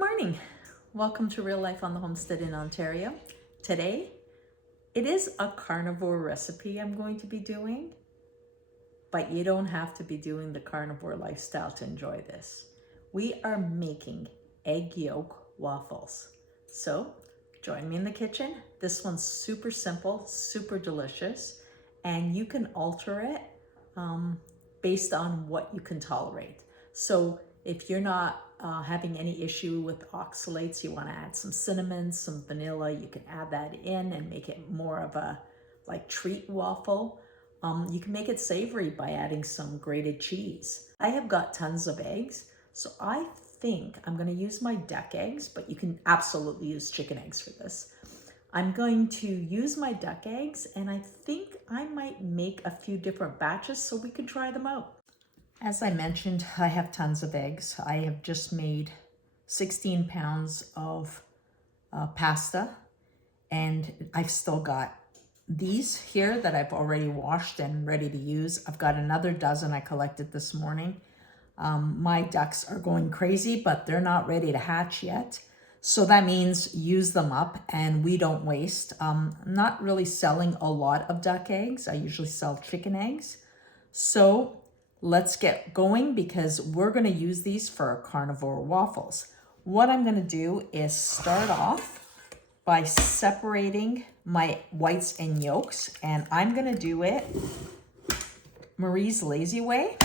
morning. Welcome to Real Life on the Homestead in Ontario. Today, it is a carnivore recipe I'm going to be doing, but you don't have to be doing the carnivore lifestyle to enjoy this. We are making egg yolk waffles. So join me in the kitchen. This one's super simple, super delicious, and you can alter it based on what you can tolerate. So if you're not having any issue with oxalates, you want to add some cinnamon, some vanilla, you can add that in and make it more of a like treat waffle. You can make it savory by adding some grated cheese. I have got tons of eggs, so I think I'm going to use my duck eggs, but you can absolutely use chicken eggs for this. I'm going to use my duck eggs, and I think I might make a few different batches so we can try them out. As I mentioned, I have tons of eggs. I have just made 16 pounds of pasta, and I've still got these here that I've already washed and ready to use. I've got another dozen I collected this morning. My ducks are going crazy, but they're not ready to hatch yet. So that means use them up and we don't waste. I'm not really selling a lot of duck eggs. I usually sell chicken eggs. So let's get going because we're going to use these for our carnivore waffles. What I'm going to do is start off by separating my whites and yolks, and I'm going to do it Marie's lazy way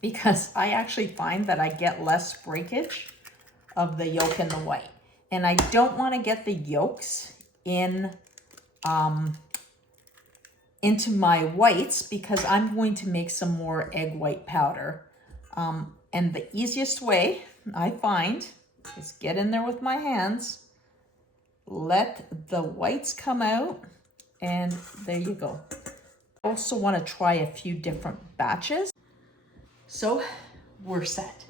because I actually find that I get less breakage of the yolk and the white. And I don't want to get the yolks in into my whites because I'm going to make some more egg white powder. And the easiest way I find is get in there with my hands, let the whites come out, and there you go. I also want to try a few different batches. So we're set.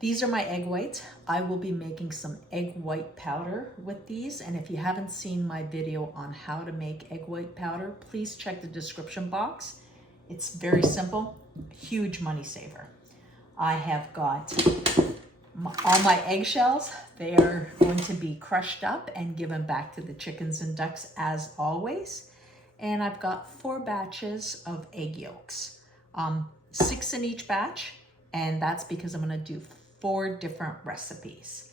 These are my egg whites. I will be making some egg white powder with these. And if you haven't seen my video on how to make egg white powder, please check the description box. It's very simple, huge money saver. I have got all my eggshells. They are going to be crushed up and given back to the chickens and ducks as always. And I've got 4 batches of egg yolks, 6 in each batch. And that's because I'm gonna do 4 different recipes.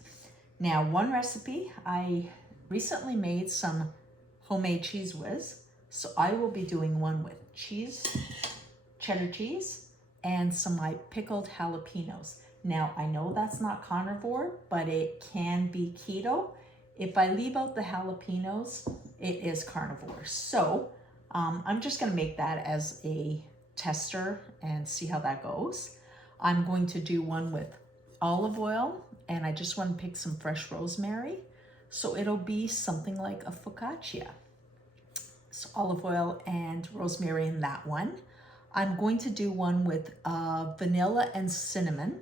Now, one recipe, I recently made some homemade cheese whiz. So I will be doing one with cheese, cheddar cheese, and some my pickled jalapeños. Now, I know that's not carnivore, but it can be keto. If I leave out the jalapeños, it is carnivore. So I'm just gonna make that as a tester and see how that goes. I'm going to do one with olive oil, and I just want to pick some fresh rosemary. So it'll be something like a focaccia. So olive oil and rosemary in that one. I'm going to do one with vanilla and cinnamon,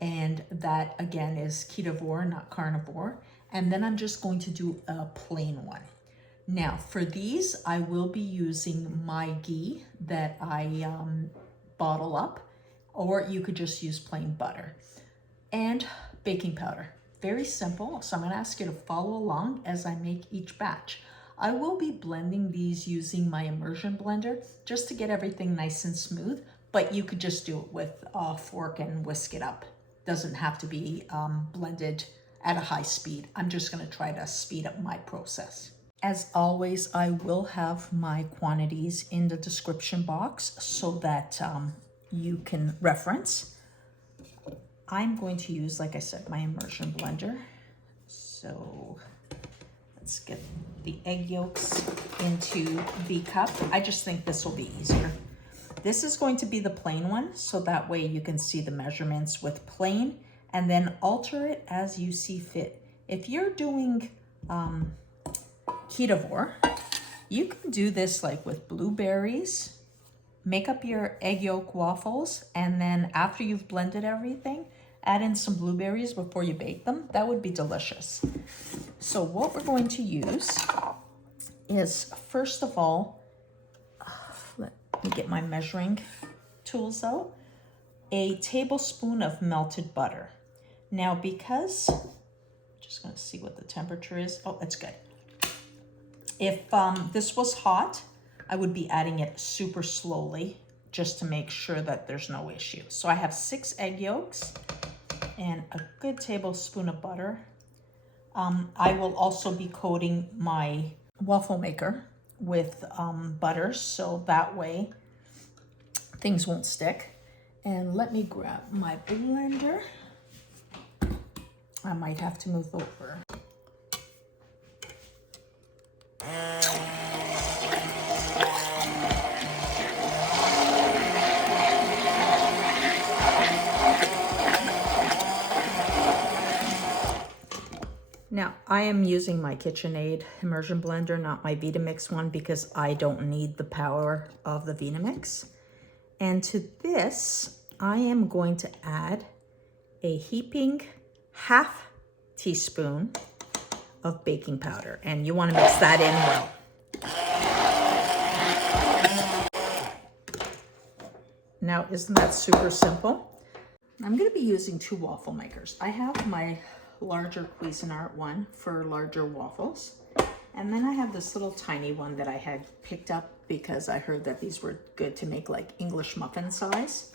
and that again is ketovore, not carnivore. And then I'm just going to do a plain one. Now for these, I will be using my ghee that I bottle up, or you could just use plain butter and baking powder. Very simple. So I'm going to ask you to follow along as I make each batch. I will be blending these using my immersion blender just to get everything nice and smooth, but you could just do it with a fork and whisk it up. Doesn't have to be blended at a high speed. I'm just going to try to speed up my process. As always, I will have my quantities in the description box so that you can reference. I'm going to use, like I said, my immersion blender. So let's get the egg yolks into the cup. I just think this will be easier. This is going to be the plain one, so that way you can see the measurements with plain and then alter it as you see fit. If you're doing ketovore, you can do this like with blueberries. Make up your egg yolk waffles, and then after you've blended everything, add in some blueberries before you bake them. That would be delicious. So what we're going to use is, first of all, let me get my measuring tools out, a tablespoon of melted butter. Now, because, just gonna see what the temperature is. Oh, it's good. If this was hot, I would be adding it super slowly just to make sure that there's no issue. So I have 6 egg yolks and a good tablespoon of butter. I will also be coating my waffle maker with butter, so that way things won't stick. And let me grab my blender. I might have to move over. Now, I am using my KitchenAid immersion blender, not my Vitamix one, because I don't need the power of the Vitamix. And to this, I am going to add a heaping half teaspoon of baking powder. And you want to mix that in well. Now, isn't that super simple? I'm going to be using 2 waffle makers. I have my larger Cuisinart one for larger waffles. And then I have this little tiny one that I had picked up because I heard that these were good to make like English muffin size.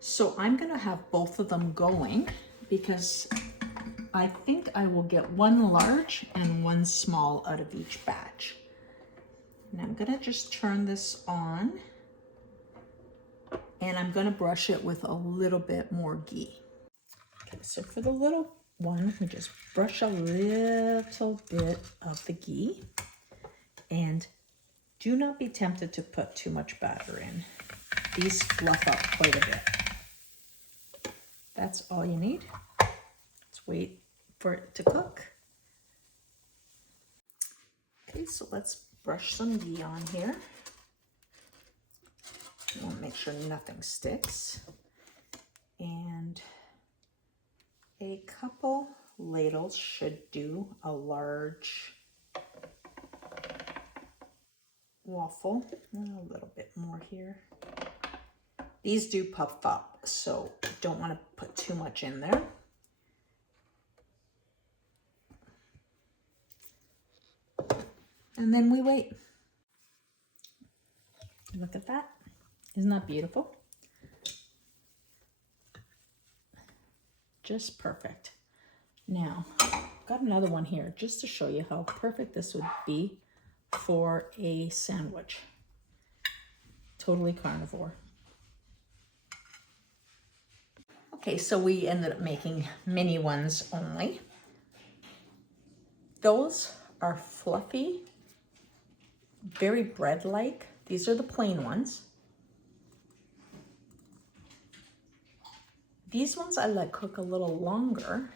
So I'm going to have both of them going because I think I will get 1 large and 1 small out of each batch. And I'm going to just turn this on. And I'm going to brush it with a little bit more ghee. Okay, so for the little one, we just brush a little bit of the ghee. And do not be tempted to put too much batter in. These fluff up quite a bit. That's all you need. Let's wait for it to cook. Okay, so let's brush some ghee on here. I want to make sure nothing sticks. And a couple ladles should do a large waffle. A little bit more here. These do puff up, so don't want to put too much in there. And then we wait. Look at that. Isn't that beautiful? Just perfect. Now, got another one here just to show you how perfect this would be for a sandwich. Totally carnivore. Okay, so we ended up making mini ones only. Those are fluffy, very bread-like. These are the plain ones. These ones I let cook a little longer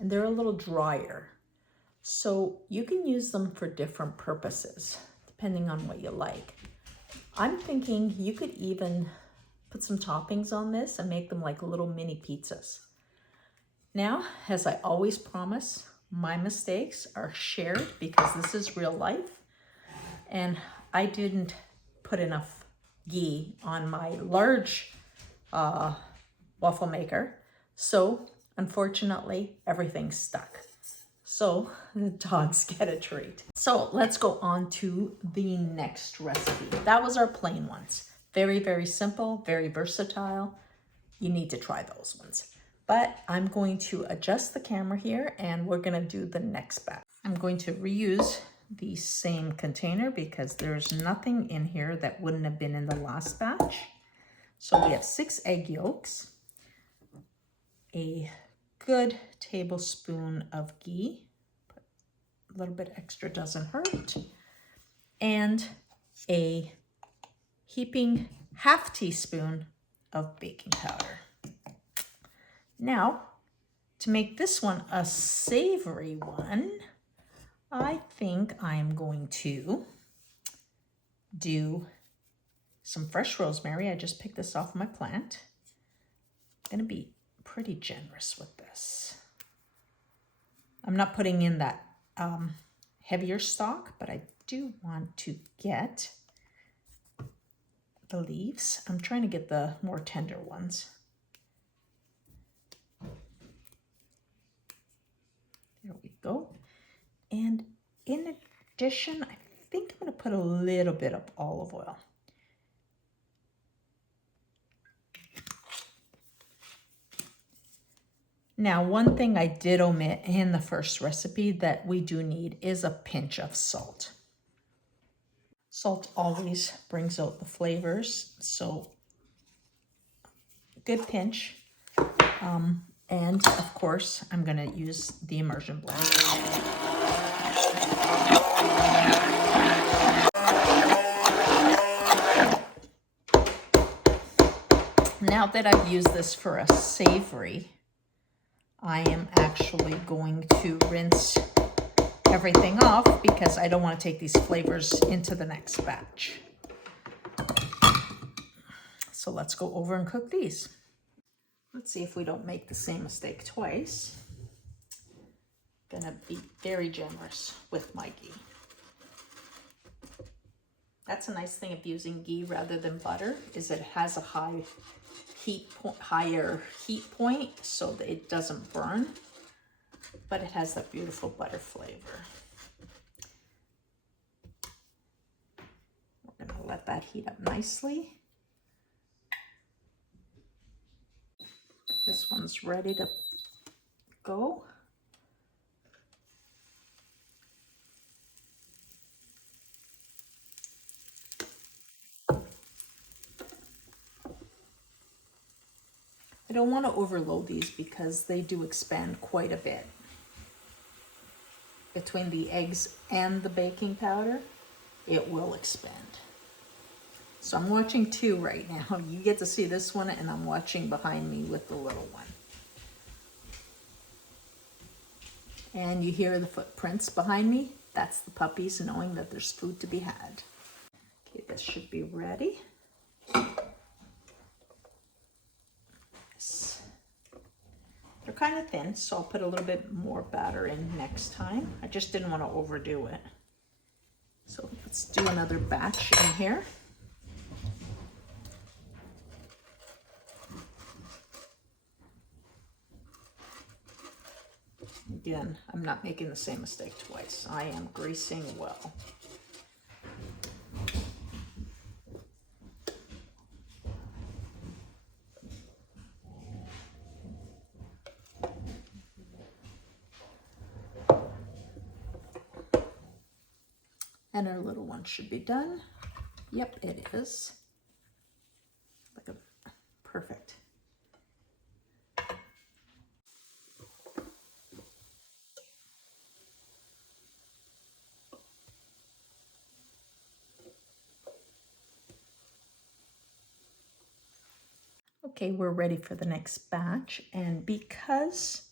and they're a little drier. So you can use them for different purposes, depending on what you like. I'm thinking you could even put some toppings on this and make them like little mini pizzas. Now, as I always promise, my mistakes are shared because this is real life. And I didn't put enough ghee on my large waffle maker. So unfortunately, everything stuck. So the dogs get a treat. So let's go on to the next recipe. That was our plain ones. Very, very simple, very versatile. You need to try those ones. But I'm going to adjust the camera here and we're gonna do the next batch. I'm going to reuse the same container because there's nothing in here that wouldn't have been in the last batch. So we have 6 egg yolks, a good tablespoon of ghee, a little bit extra doesn't hurt, and a heaping half teaspoon of baking powder. Now, to make this one a savory one, I think I'm going to do some fresh rosemary. I just picked this off my plant. I'm going to be pretty generous with this. I'm not putting in that heavier stock, but I do want to get the leaves. I'm trying to get the more tender ones. go. And in addition, I think I'm going to put a little bit of olive oil. Now, one thing I did omit in the first recipe that we do need is a pinch of salt. Salt always brings out the flavors, so good pinch. And of course, I'm going to use the immersion blender. Now that I've used this for a savory, I am actually going to rinse everything off because I don't want to take these flavors into the next batch. So let's go over and cook these. Let's see if we don't make the same mistake twice. Gonna be very generous with my ghee. That's a nice thing of using ghee rather than butter, is it has a higher heat point so that it doesn't burn, but it has that beautiful butter flavor. We're gonna let that heat up nicely. This one's ready to go. I don't want to overload these because they do expand quite a bit. Between the eggs and the baking powder, it will expand. So I'm watching two right now. You get to see this one, and I'm watching behind me with the little one. And you hear the footprints behind me? That's the puppies knowing that there's food to be had. Okay, this should be ready. They're kind of thin, so I'll put a little bit more batter in next time. I just didn't want to overdo it. So let's do another batch in here. Again, I'm not making the same mistake twice. I am greasing well. And our little one should be done. Yep, it is. Like a perfect. Okay, we're ready for the next batch, and because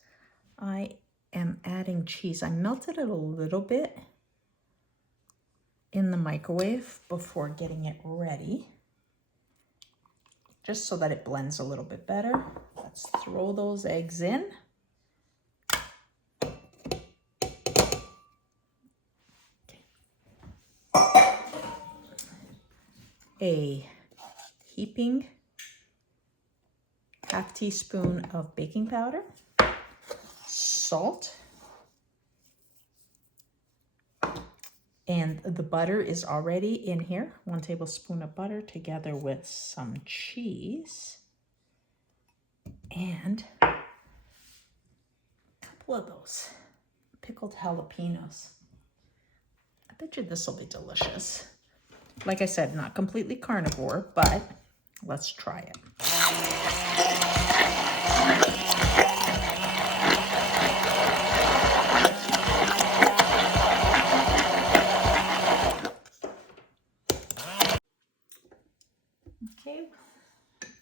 I am adding cheese, I melted it a little bit in the microwave before getting it ready, just so that it blends a little bit better. Let's throw those eggs in. Okay. A heaping half teaspoon of baking powder, salt, and the butter is already in here. 1 tablespoon of butter together with some cheese and a couple of those pickled jalapeños. I bet you this will be delicious. Like I said, not completely carnivore, but let's try it. Okay,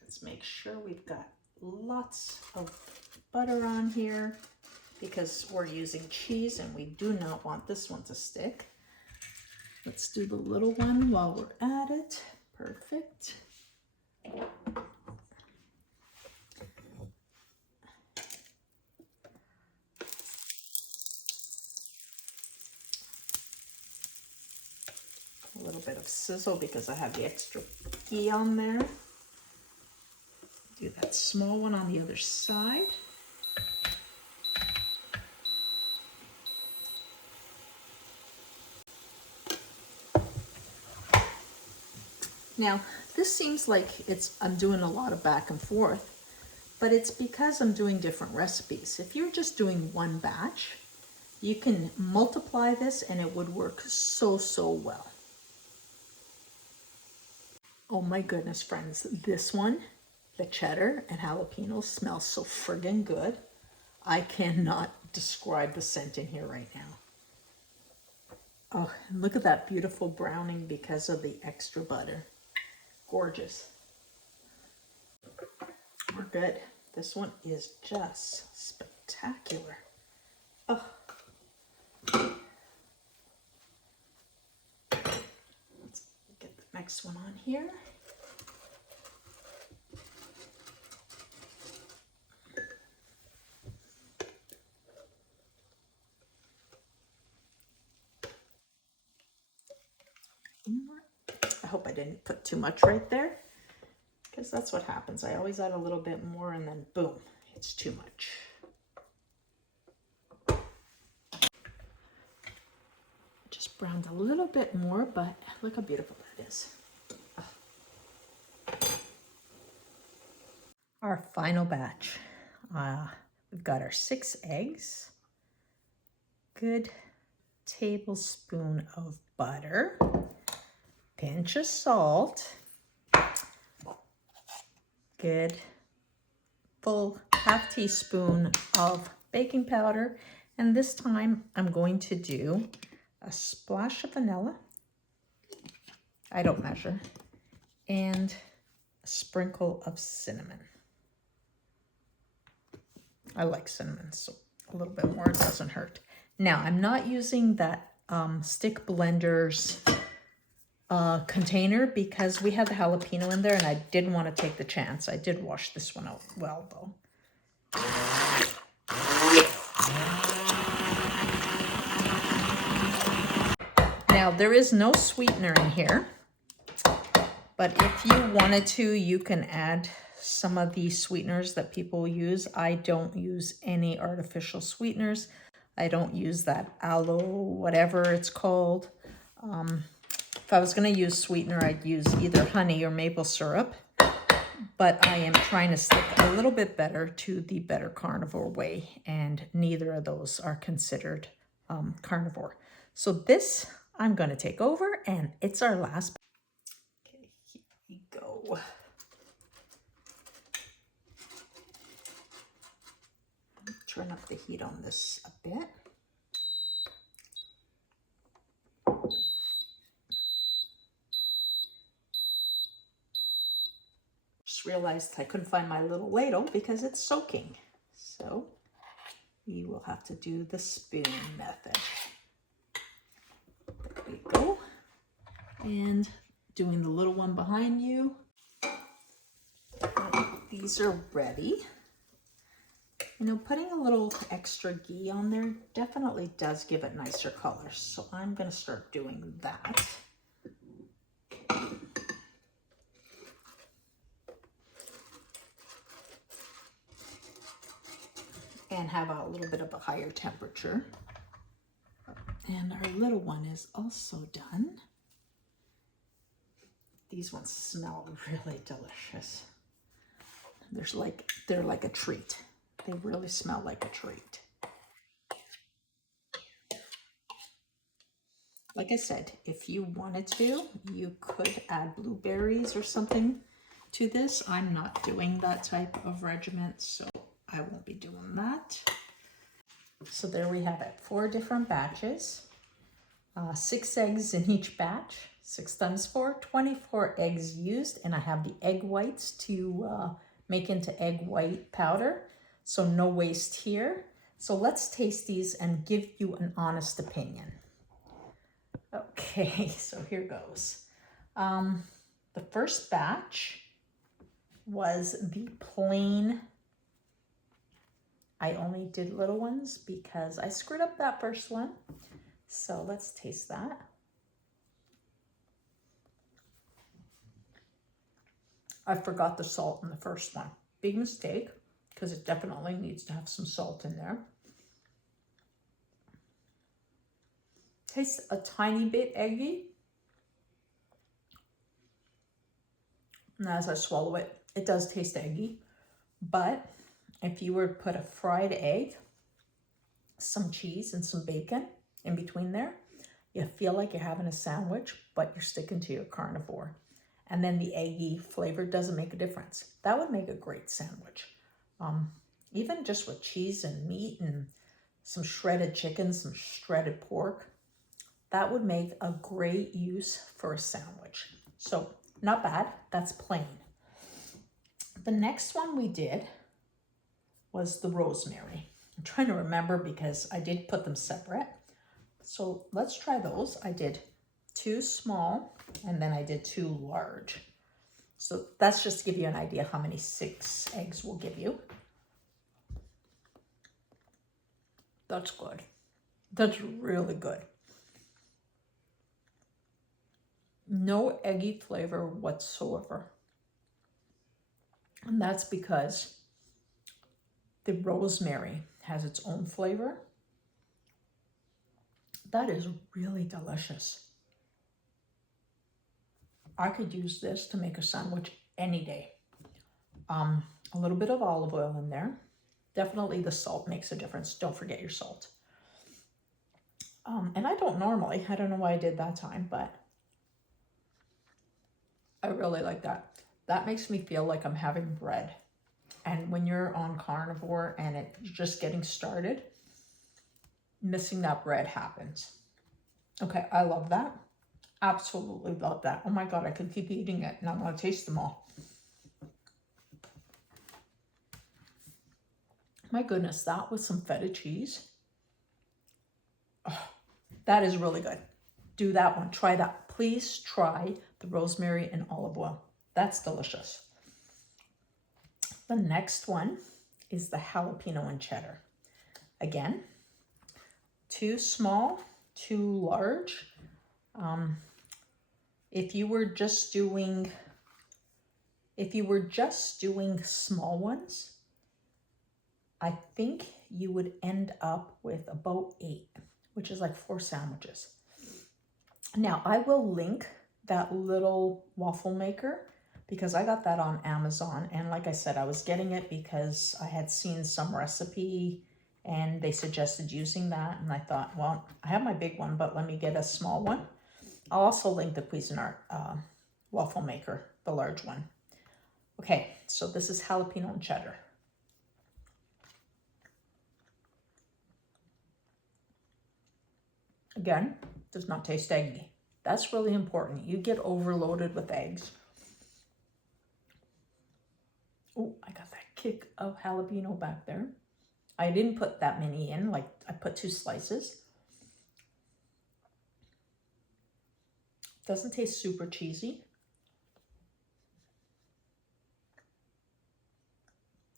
let's make sure we've got lots of butter on here because we're using cheese and we do not want this one to stick. Let's do the little one while we're at it. Perfect. A little bit of sizzle because I have the extra ghee on there. Do that small one on the other side. Now, this seems like I'm doing a lot of back and forth, but it's because I'm doing different recipes. If you're just doing one batch, you can multiply this and it would work so, so well. Oh my goodness, friends, this one, the cheddar and jalapeno, smells so friggin' good. I cannot describe the scent in here right now. Oh, and look at that beautiful browning because of the extra butter. Gorgeous. We're good. This one is just spectacular. Oh. Let's get the next one on here. I hope I didn't put too much right there, because that's what happens. I always add a little bit more and then boom, it's too much. Just browned a little bit more, but look how beautiful that is. Our final batch. We've got our 6 eggs, good tablespoon of butter, pinch of salt, good full half teaspoon of baking powder, and this time I'm going to do a splash of vanilla, I don't measure, and a sprinkle of cinnamon. I like cinnamon, so a little bit more doesn't hurt. Now, I'm not using that stick blender's container because we have the jalapeno in there and I didn't want to take the chance. I did wash this one out well, though. Now, there is no sweetener in here, but if you wanted to, you can add some of the sweeteners that people use. I don't use any artificial sweeteners. I don't use that aloe, whatever it's called. If I was going to use sweetener, I'd use either honey or maple syrup, but I am trying to stick a little bit better to the Better Carnivore way, and neither of those are considered carnivore. So this I'm going to take over, and it's our last. Okay, here we go. Turn up the heat on this a bit. Just realized I couldn't find my little ladle because it's soaking. So we will have to do the spoon method. There we go. And doing the little one behind you. These are ready. You know, putting a little extra ghee on there definitely does give it nicer color. So I'm going to start doing that. And have a little bit of a higher temperature. And our little one is also done. These ones smell really delicious. They're like a treat. They really smell like a treat. Like I said, if you wanted to, you could add blueberries or something to this. I'm not doing that type of regimen, so I won't be doing that. So there we have it, 4 different batches, 6 eggs in each batch, 6 times 4, 24 eggs used, and I have the egg whites to make into egg white powder, so no waste here. So let's taste these and give you an honest opinion. Okay, so here goes. The first batch was the plain. I only did little ones because I screwed up that first one. So let's taste that. I forgot the salt in the first one. Big mistake, because it definitely needs to have some salt in there. Tastes a tiny bit eggy. And as I swallow it, it does taste eggy. But if you were to put a fried egg, some cheese, and some bacon in between there, you feel like you're having a sandwich, but you're sticking to your carnivore. And then the eggy flavor doesn't make a difference. That would make a great sandwich. Even just with cheese and meat and some shredded chicken, some shredded pork, that would make a great use for a sandwich. So not bad, that's plain. The next one we did was the rosemary. I'm trying to remember because I did put them separate. So let's try those. I did 2 small and then I did 2 large. So that's just to give you an idea how many 6 eggs will give you. That's good. That's really good. No eggy flavor whatsoever. And that's because the rosemary has its own flavor. That is really delicious. I could use this to make a sandwich any day. A little bit of olive oil in there. Definitely the salt makes a difference. Don't forget your salt. And I don't normally. I don't know why I did that time, but I really like that. That makes me feel like I'm having bread. And when you're on carnivore and it's just getting started, missing that bread happens. Okay, I love that. Absolutely love that. Oh my God, I could keep eating it and I want to taste them all. My goodness, that with some feta cheese. Oh, that is really good. Do that one. Try that. Please try the rosemary and olive oil. That's delicious. The next one is the jalapeno and cheddar. Again, 2 small, 2 large. If you were just doing small ones, I think you would end up with about 8, which is like 4 sandwiches. Now, I will link that little waffle maker because I got that on Amazon. And like I said, I was getting it because I had seen some recipe and they suggested using that. And I thought, well, I have my big one, but let me get a small one. I'll also link the Cuisinart waffle maker, the large one. Okay, so this is jalapeno and cheddar. Again, does not taste eggy. That's really important. You get overloaded with eggs. Oh, I got that kick of jalapeno back there. I didn't put that many in, like I put 2 slices. Doesn't taste super cheesy.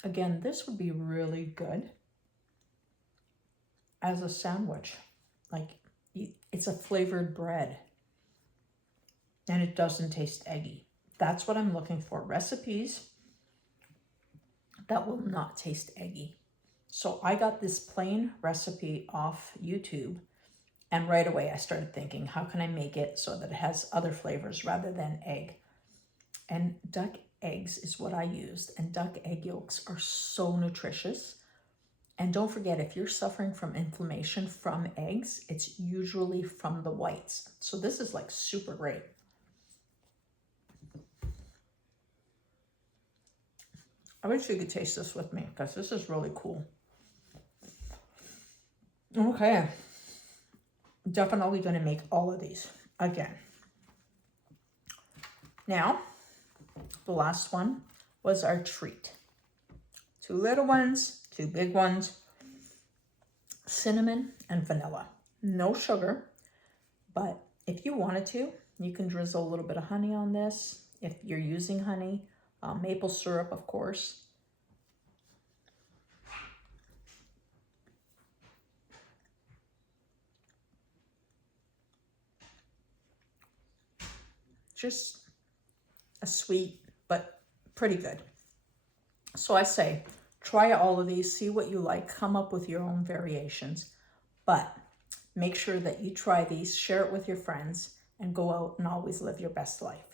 Again, this would be really good as a sandwich. Like, it's a flavored bread and it doesn't taste eggy. That's what I'm looking for. Recipes that will not taste eggy. So I got this plain recipe off YouTube and right away I started thinking, how can I make it so that it has other flavors rather than egg? And duck eggs is what I used, and duck egg yolks are so nutritious. And don't forget, if you're suffering from inflammation from eggs, it's usually from the whites. So this is like super great. I wish you could taste this with me because this is really cool. Okay. Definitely going to make all of these again. Now, the last one was our treat. 2 little ones, 2 big ones, cinnamon and vanilla. No sugar, but if you wanted to, you can drizzle a little bit of honey on this. If you're using honey, maple syrup, of course. Just a sweet, but pretty good. So I say, try all of these, see what you like, come up with your own variations, but make sure that you try these, share it with your friends, and go out and always live your best life.